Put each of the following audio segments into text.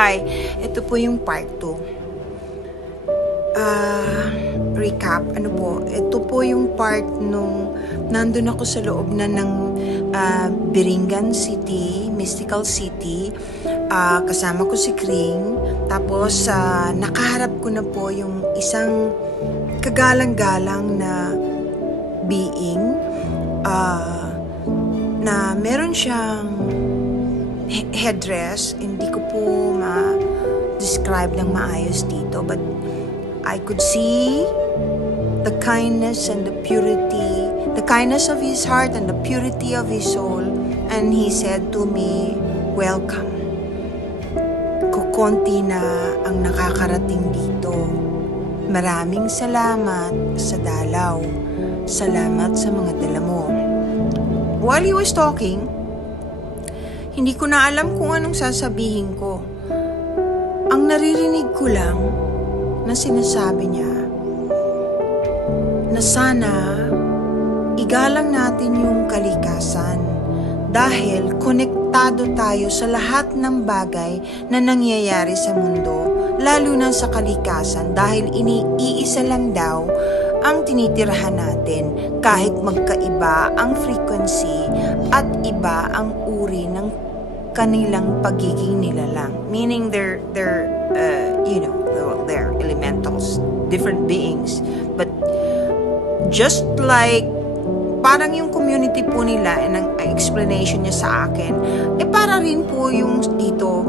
Hi, ito po yung part 2. Recap, ito po yung part nung nandun ako sa loob na ng Biringan City, Mystical City, kasama ko si Kring, tapos nakaharap ko na po yung isang kagalang-galang na being, na meron siyang headdress, hindi ko po ma-describe ng maayos dito, but I could see the kindness and the purity, the kindness of his heart and the purity of his soul. And he said to me, welcome. Kukonti na ang nakakarating dito. Maraming salamat sa dalaw. Salamat sa mga dala mo. While he was talking, hindi ko na alam kung anong sasabihin ko. Ang naririnig ko lang na sinasabi niya na sana igalang natin yung kalikasan dahil konektado tayo sa lahat ng bagay na nangyayari sa mundo, lalo na sa kalikasan dahil iisa lang daw ang tinitirahan natin kahit magkaiba ang frequency at iba ang uri ng kanilang pagiging nilalang. Meaning they're elementals, different beings. But just like parang yung community po nila and ang explanation niya sa akin, para rin po yung dito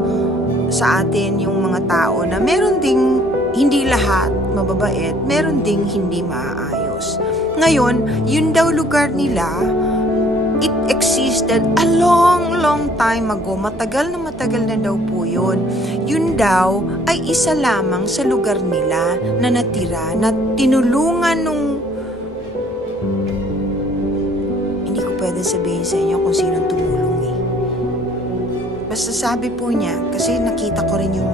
sa atin yung mga tao na meron ding hindi lahat mababait, meron ding hindi maayos. Ngayon, yun daw lugar nila, it existed a long time ago. Matagal na daw po yun. Yun daw ay isa lamang sa lugar nila na natira, na tinulungan nung... Hindi ko pwede sabihin sa inyo kung sinong tumulong eh. Basta sabi po niya, kasi nakita ko rin yung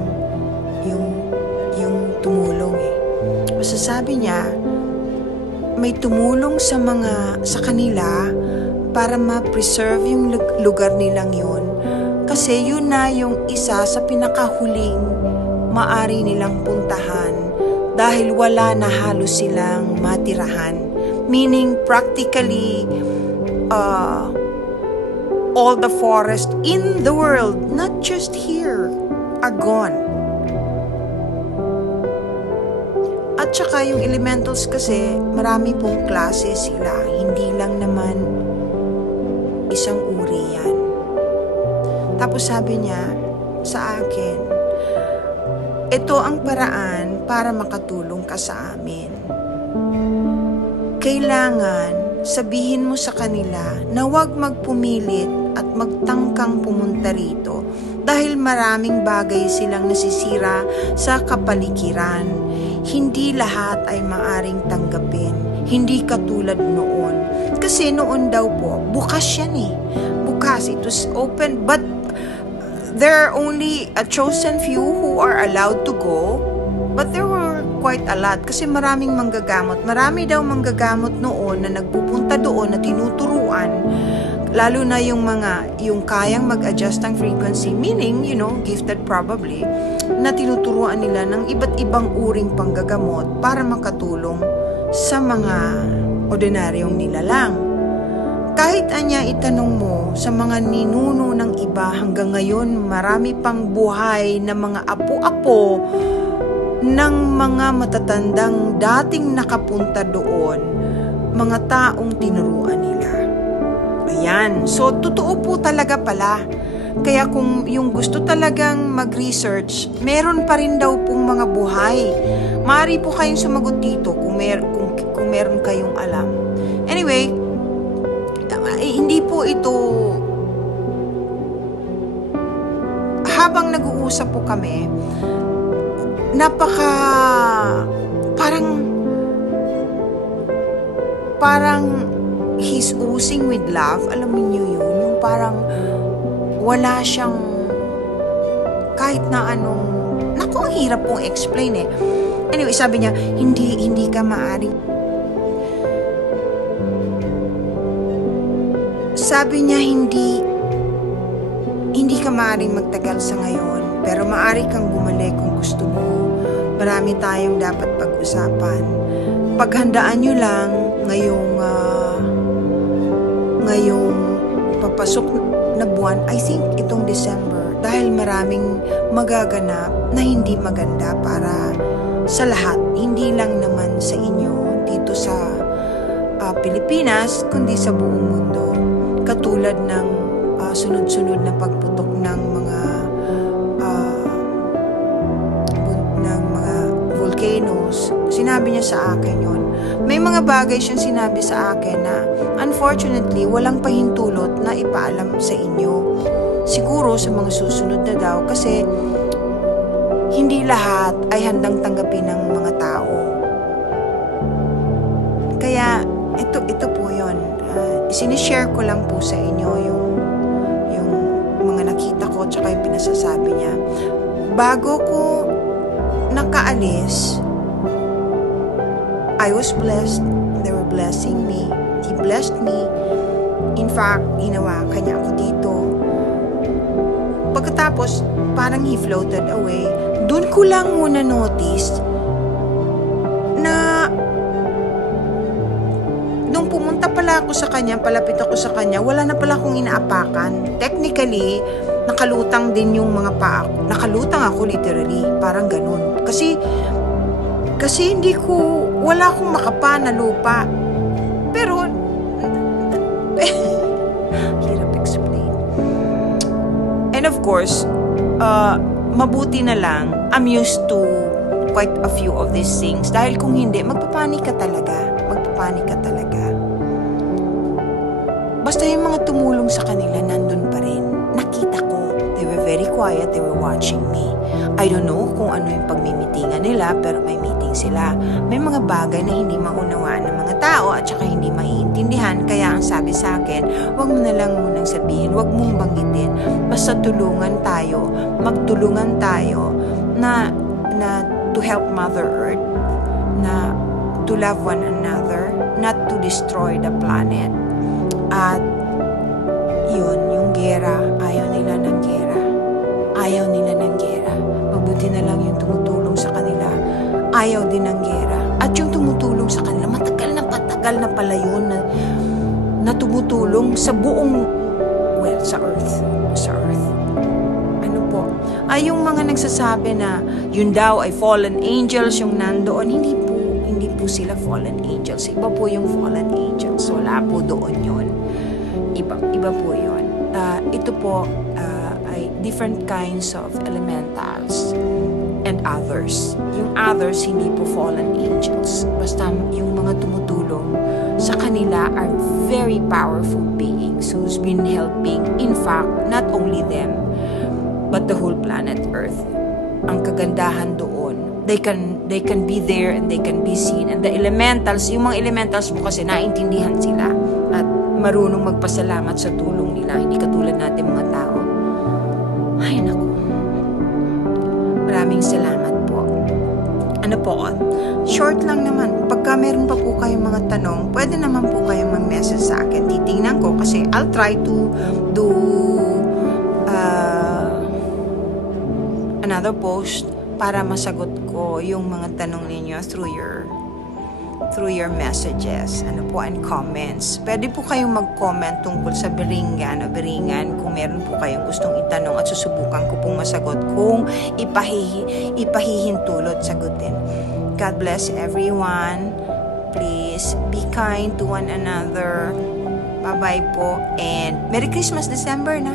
tumulong eh. Basta sabi niya, may tumulong sa kanila para ma-preserve yung lugar nilang yun. Kasi yun na yung isa sa pinakahuling maari nilang puntahan dahil wala na halos silang matirahan. Meaning, practically, all the forest in the world, not just here, are gone. At saka yung elementals kasi, marami pong klase sila. Hindi lang naman isang uri yan. Tapos sabi niya sa akin, ito ang paraan para makatulong ka sa amin. Kailangan sabihin mo sa kanila na huwag magpumilit at magtangkang pumunta rito dahil maraming bagay silang nasisira sa kapaligiran. Hindi lahat ay maaring tanggapin. Hindi katulad noon. Kasi noon daw po, bukas yan eh. Bukas, it was open. But there are only a chosen few who are allowed to go. But there were quite a lot. Kasi maraming manggagamot. Marami daw manggagamot noon na nagpupunta doon na tinuturuan. Lalo na yung kayang mag-adjust ng frequency. Meaning, gifted probably, na tinuturuan nila ng iba't ibang uring panggagamot para makatulong sa mga ordinaryong nilalang. Kahit anya itanong mo sa mga ninuno ng iba hanggang ngayon, marami pang buhay na mga apo-apo ng mga matatandang dating nakapunta doon, mga taong tinuruan nila. Ayan, so totoo po talaga pala. Kaya kung yung gusto talagang mag-research, meron pa rin daw pong mga buhay. Maaari po kayong sumagot dito kung meron kayong alam. Anyway, hindi po ito... Habang nag-uusap po kami, parang he's oozing with love. Alam niyo yun, yung parang wala siyang kahit na anong, naku, ang hirap pong explain eh. Anyway, sabi niya, hindi ka maaring, sabi niya, hindi ka maaring magtagal sa ngayon, Pero maaari kang bumalik kung gusto mo. Marami tayong dapat pag-usapan. Paghandaan nyo lang ngayong papasok na buwan, I think itong December, dahil maraming magaganap na hindi maganda para sa lahat. Hindi lang naman sa inyo dito sa Pilipinas, kundi sa buong mundo. Katulad ng sunod-sunod na pagputok ng mga volcanoes. Sinabi niya sa akin yon. May mga bagay siyang sinabi sa akin na unfortunately walang pahintulot na ipaalam sa inyo. Siguro sa mga susunod na daw, kasi hindi lahat ay handang tanggapin ng mga tao. Kaya ito po yon. Sinishare ko lang po sa inyo yung mga nakita ko tsaka yung pinasasabi niya. Bago ko nakaalis, I was blessed. They were blessing me. He blessed me. In fact, hinawakan niya ako dito. Pagkatapos, parang he floated away. Doon ko lang muna notice na nung pumunta pala ako sa kanya, palapit ako sa kanya, wala na pala akong inaapakan. Technically, nakalutang din yung mga paa ko. Nakalutang ako literally, parang ganun. Kasi wala akong makapa na lupa. Pero, hirap explain. And of course, mabuti na lang, I'm used to quite a few of these things. Dahil kung hindi, magpapanik ka talaga. Basta yung mga tumulong sa kanila, nandun pa rin. Nakita ko. They were very quiet. They were watching me. I don't know kung ano yung pagmimitingan nila, pero may meeting sila. May mga bagay na hindi maunawaan ng mga tao at saka hindi maiintindihan. Kaya ang sabi sa akin, wag mo na lang munang sabihin, wag mong banggitin. Basta tulungan tayo, magtulungan tayo na to help Mother Earth, na to love one another, not to destroy the planet. At yun, yung gera, ayaw nila ng gera. Mabuti na lang yung tumutulong sa kanila. Ayaw din ng gera. At yung tumutulong sa kanila, matagal na pala yun na tumutulong sa buong, sa earth. Ano po? Ay, yung mga nagsasabi na yun daw ay fallen angels yung nandoon, hindi po sila fallen angels. Iba po yung fallen angels. Wala po doon yun. Iba po yun. Ito po ay different kinds of elementals and others. Yung others, hindi po fallen angels. Basta yung mga tumutulong sa kanila are very powerful beings who's been helping, in fact, not only them, but the whole planet Earth. Ang kagandahan doon, they can be there and they can be seen. And the elementals, yung mga elementals po kasi naintindihan sila at marunong magpasalamat sa tulong nila. Hindi katulad natin mga tao. Ay, naku. Maraming salamat po. Ano po? Short lang naman. Pagka meron pa po kayong mga tanong, pwede naman po kayong mag-message sa akin. Titingnan ko kasi I'll try to do another post para masagot ko yung mga tanong ninyo through your messages, and comments. Pwede po kayong mag-comment tungkol sa biringan o biringan kung meron po kayong gustong itanong at susubukan ko pong masagot kung ipahihintulot sagutin. God bless everyone. Please be kind to one another. Bye-bye po and Merry Christmas, December na!